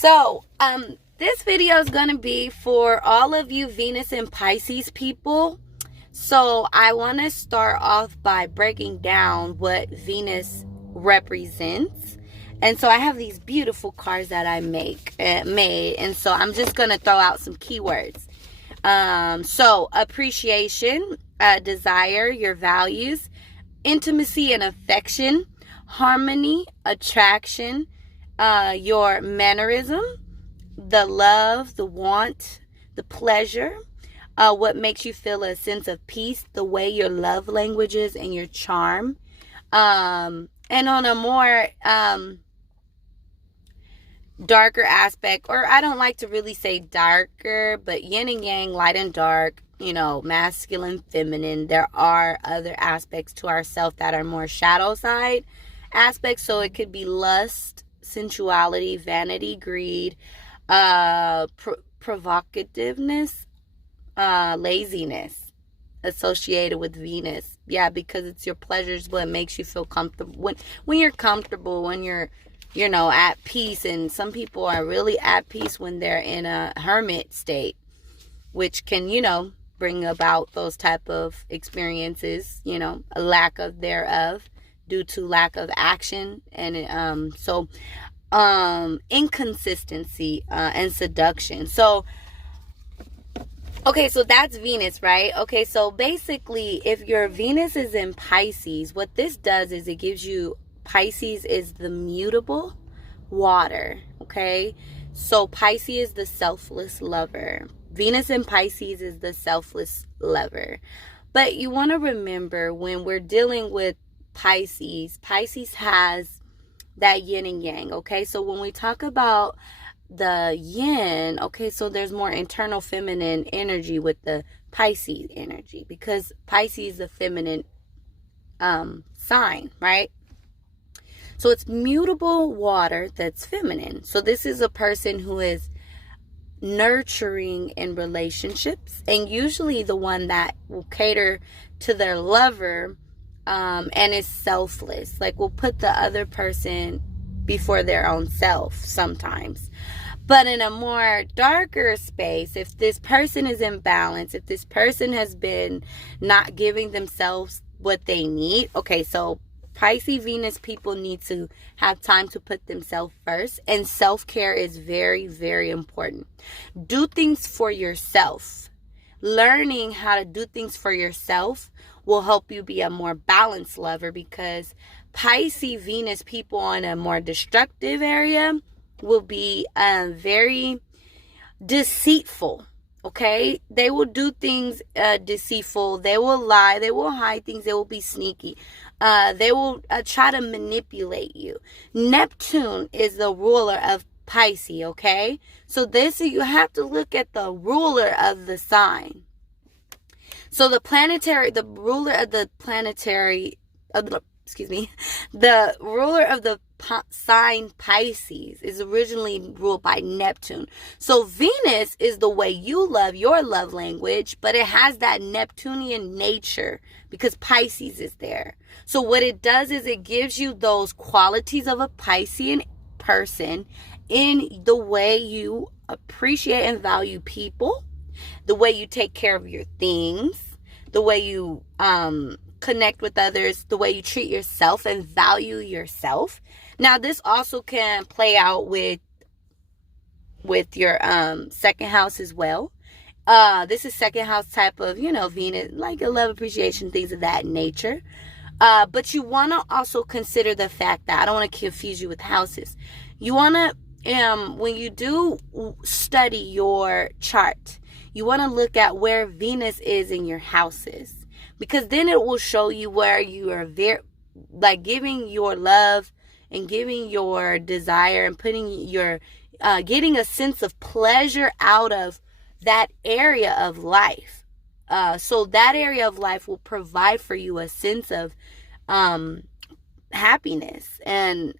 This video is going to be for all of you Venus and Pisces people. So I want to start off by breaking down what Venus represents. And so I have these beautiful cards that I made. And so I'm just going to throw out some keywords. So appreciation, desire, your values, intimacy and affection, harmony, attraction, your mannerism, the love, the want, the pleasure, what makes you feel a sense of peace, the way your love languages and your charm. And on a more darker aspect, or I don't like to really say darker, but yin and yang, light and dark, masculine, feminine. There are other aspects to ourself that are more shadow side aspects. So it could be lust, sensuality, vanity, greed, provocativeness, laziness associated with Venus. Yeah, because it's your pleasures, what makes you feel comfortable. When you're comfortable, when you're at peace. And some people are really at peace when they're in a hermit state, which can, bring about those type of experiences, a lack of thereof due to lack of action. And inconsistency and seduction. So that's Venus, right? Okay, so basically, if your Venus is in Pisces, what this does is it gives you, Pisces is the mutable water, okay? So Pisces is the selfless lover. Venus in Pisces is the selfless lover. But you want to remember, when we're dealing with Pisces has that yin and yang, okay? So when we talk about the yin, okay, so there's more internal feminine energy with the Pisces energy, because Pisces is a feminine sign, right? So it's mutable water that's feminine. So this is a person who is nurturing in relationships, and usually the one that will cater to their lover and is selfless. Like, will put the other person before their own self sometimes. But in a more darker space, if this person is imbalanced, if this person has been not giving themselves what they need, okay, so Pisces Venus people need to have time to put themselves first, and self-care is very, very important. Do things for yourself. Learning how to do things for yourself will help you be a more balanced lover, because Pisces Venus people on a more destructive area will be very deceitful. Okay, they will do things deceitful. They will lie. They will hide things. They will be sneaky. They will try to manipulate you. Neptune is the ruler of Pisces. Okay, so you have to look at the ruler of the sign. So the ruler of the sign Pisces is originally ruled by Neptune. So Venus is the way you love, your love language, but it has that Neptunian nature because Pisces is there. So what it does is it gives you those qualities of a Piscean person in the way you appreciate and value people, the way you take care of your things, the way you connect with others, the way you treat yourself and value yourself. Now, this also can play out with your second house as well. This is second house type of, Venus, like a love, appreciation, things of that nature. But you want to also consider the fact that, I don't want to confuse you with houses. You want to, when you do study your chart, you want to look at where Venus is in your houses. Because then it will show you where you are giving your love and giving your desire and putting your, getting a sense of pleasure out of that area of life. So that area of life will provide for you a sense of happiness, and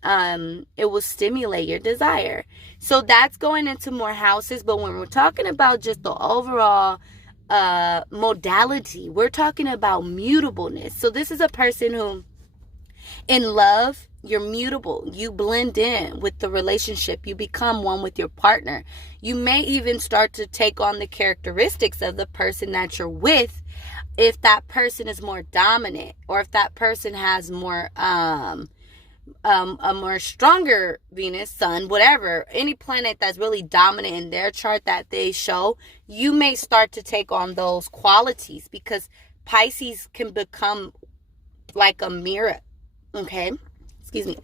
it will stimulate your desire. So that's going into more houses. But when we're talking about just the overall modality, we're talking about mutableness. So this is a person who in love You're mutable. You blend in with the relationship. You become one with your partner. You may even start to take on the characteristics of the person that you're with if that person is more dominant, or if that person has more a more stronger Venus, Sun, whatever, any planet that's really dominant in their chart that they show, you may start to take on those qualities, because Pisces can become like a mirror. Okay, excuse me.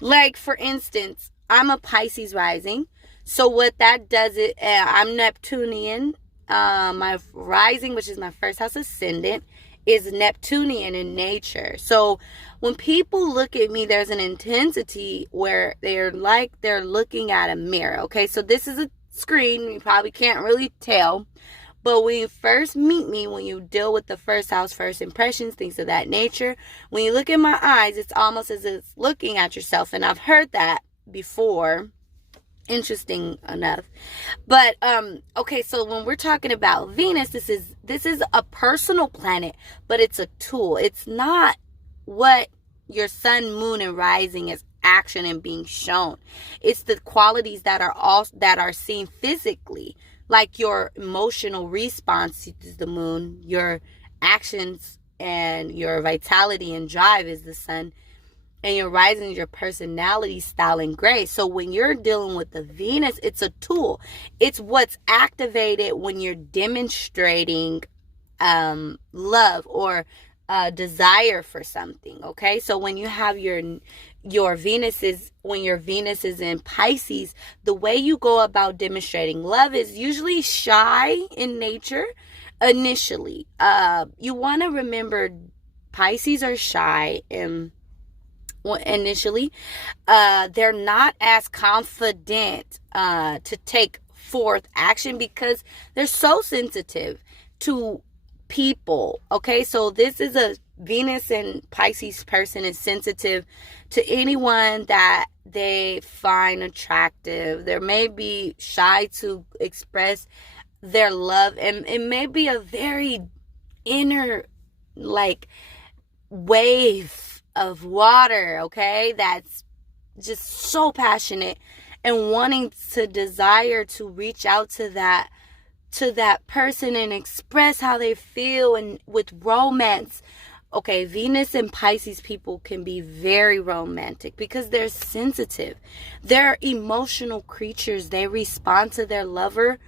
Like, for instance, I'm a Pisces rising. So what that does, I'm Neptunian. My rising, which is my first house ascendant, is Neptunian in nature. So when people look at me, there's an intensity where they're looking at a mirror. Okay, so this is a screen. You probably can't really tell. But when you first meet me, when you deal with the first house, first impressions, things of that nature, when you look in my eyes, it's almost as if it's looking at yourself. And I've heard that before. Interesting enough. But okay, so when we're talking about Venus, this is a personal planet, but it's a tool. It's not what your sun, moon, and rising is action and being shown. It's the qualities that are seen physically, like your emotional response is the moon, your actions and your vitality and drive is the sun, and your rising is your personality, style, and grace. So when you're dealing with the Venus, it's a tool. It's what's activated when you're demonstrating love or desire for something. Okay, so when you have your Venus is in Pisces, the way you go about demonstrating love is usually shy in nature initially. You want to remember Pisces are shy initially. They're not as confident to take forth action because they're so sensitive to people. Okay, so this is a Venus and Pisces person is sensitive to anyone that they find attractive. They may be shy to express their love, and it may be a very inner wave of water, okay, that's just so passionate and wanting to desire to reach out to that person and express how they feel, and with romance. Okay, Venus and Pisces people can be very romantic because they're sensitive. They're emotional creatures. They respond to their lover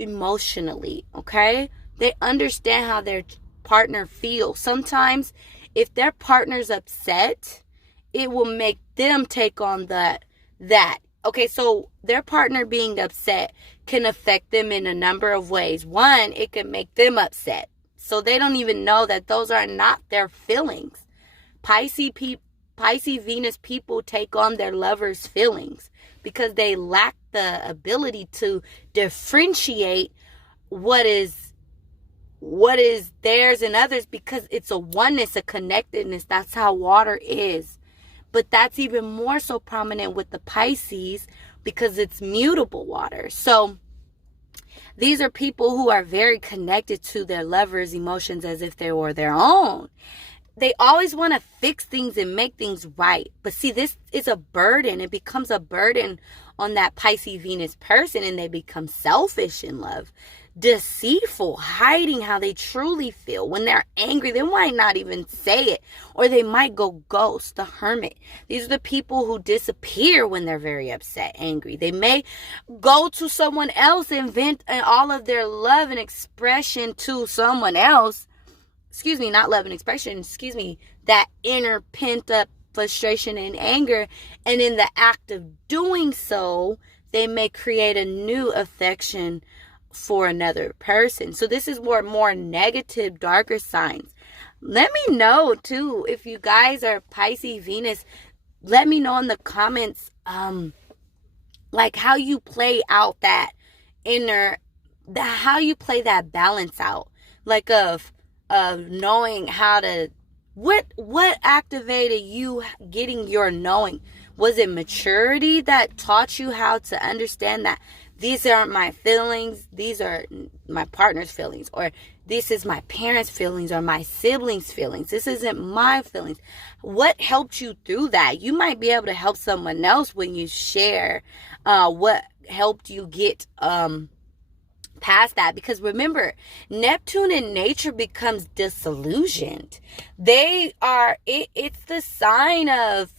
emotionally, okay? They understand how their partner feels. Sometimes if their partner's upset, it will make them take on that. Okay, so their partner being upset can affect them in a number of ways. One, it can make them upset, so they don't even know that those are not their feelings. Pisces Venus people take on their lovers' feelings because they lack the ability to differentiate what is theirs and others, because it's a oneness, a connectedness. That's how water is. But that's even more so prominent with the Pisces because it's mutable water. So these are people who are very connected to their lovers' emotions as if they were their own. They always want to fix things and make things right. But see, this is a burden. It becomes a burden on that Pisces Venus person, and they become selfish in love, deceitful, hiding how they truly feel. When they're angry, they might not even say it, or they might go ghost, the hermit. These are the people who disappear when they're very upset, angry. They may go to someone else and vent all of their love and expression to someone else. Excuse me, not love and expression, that inner pent up frustration and anger. And in the act of doing so, they may create a new affection for another person. So this is more negative, darker signs. Let me know too if you guys are Pisces Venus. Let me know in the comments how you play out that how you play that balance out, of knowing how to what activated you getting your knowing. Was it maturity that taught you how to understand that these aren't my feelings, these are my partner's feelings, or this is my parents' feelings or my siblings' feelings. This isn't my feelings. What helped you through that? You might be able to help someone else when you share what helped you get past that. Because remember, Neptune in nature becomes disillusioned. They are, it's the sign of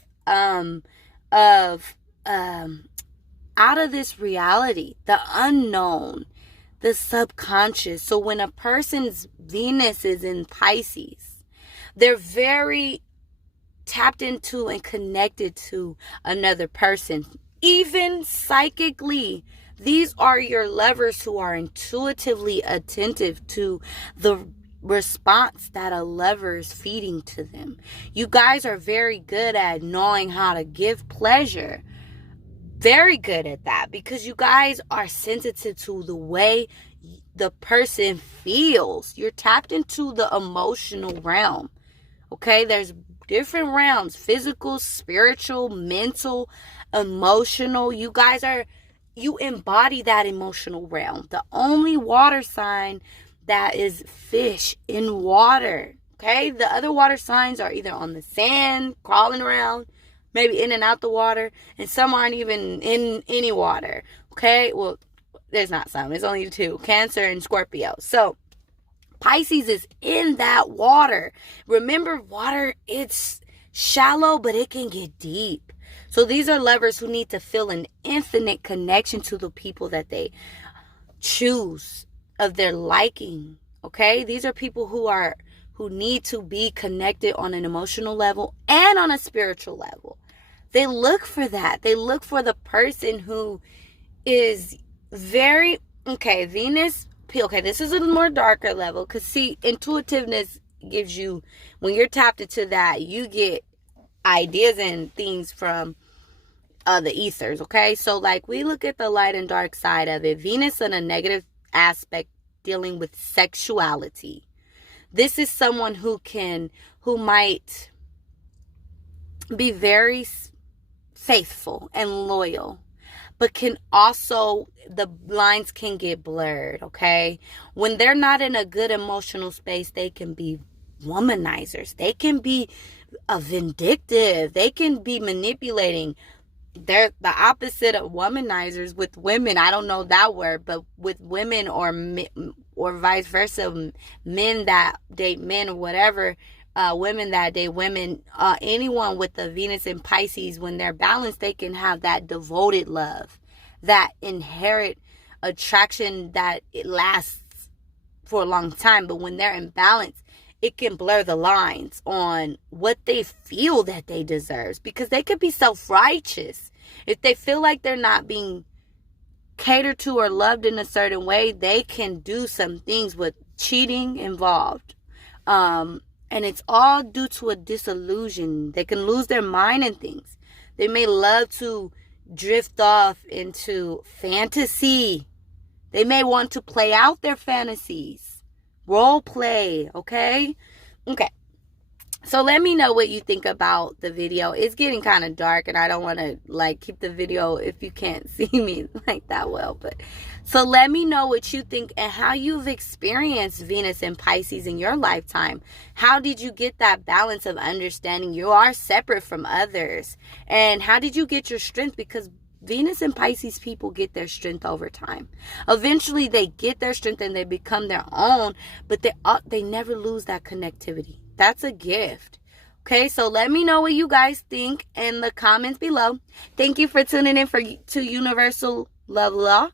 out of this reality, the unknown, the subconscious. So when a person's Venus is in Pisces, they're very tapped into and connected to another person. Even psychically, these are your lovers who are intuitively attentive to the response that a lover is feeding to them. You guys are very good at knowing how to give pleasure. Very good at that, because you guys are sensitive to the way the person feels. You're tapped into the emotional realm. Okay, there's different realms: physical, spiritual, mental, emotional. You guys you embody that emotional realm. The only water sign that is fish in water. Okay, the other water signs are either on the sand, crawling around, maybe in and out the water, and some aren't even in any water. Okay, well, there's not some, it's only two: Cancer and Scorpio. So Pisces is in that water. Remember, water, it's shallow, but it can get deep. So these are lovers who need to feel an infinite connection to the people that they choose of their liking. Okay, these are people who need to be connected on an emotional level and on a spiritual level. They look for that. They look for the person who is very, okay, Venus, okay, this is a more darker level, because see, intuitiveness gives you, when you're tapped into that, you get ideas and things from the ethers. Okay, so like, we look at the light and dark side of it. Venus in a negative aspect, dealing with sexuality. This is someone who might be very faithful and loyal, but can also, the lines can get blurred. Okay, when they're not in a good emotional space, they can be womanizers. They can be vindictive. They can be manipulating. They're the opposite of womanizers with women. I don't know that word, but with women, or vice versa, men that date men or whatever, women that date women, anyone with the Venus in Pisces, when they're balanced, they can have that devoted love, that inherent attraction that it lasts for a long time. But when they're in balance, it can blur the lines on what they feel that they deserve, because they could be self-righteous. If they feel like they're not being catered to or loved in a certain way, they can do some things with cheating involved. And it's all due to a disillusion. They can lose their mind and things. They may love to drift off into fantasy. They may want to play out their fantasies. Role play, okay? Okay. So let me know what you think about the video. It's getting kind of dark, and I don't want to like keep the video if you can't see me like that well. But so let me know what you think and how you've experienced Venus and Pisces in your lifetime. How did you get that balance of understanding you are separate from others? And how did you get your strength? Because Venus and Pisces people get their strength over time. Eventually they get their strength and they become their own, but they never lose that connectivity. That's a gift. Okay, so let me know what you guys think in the comments below. Thank you for tuning in to Universal Love Law.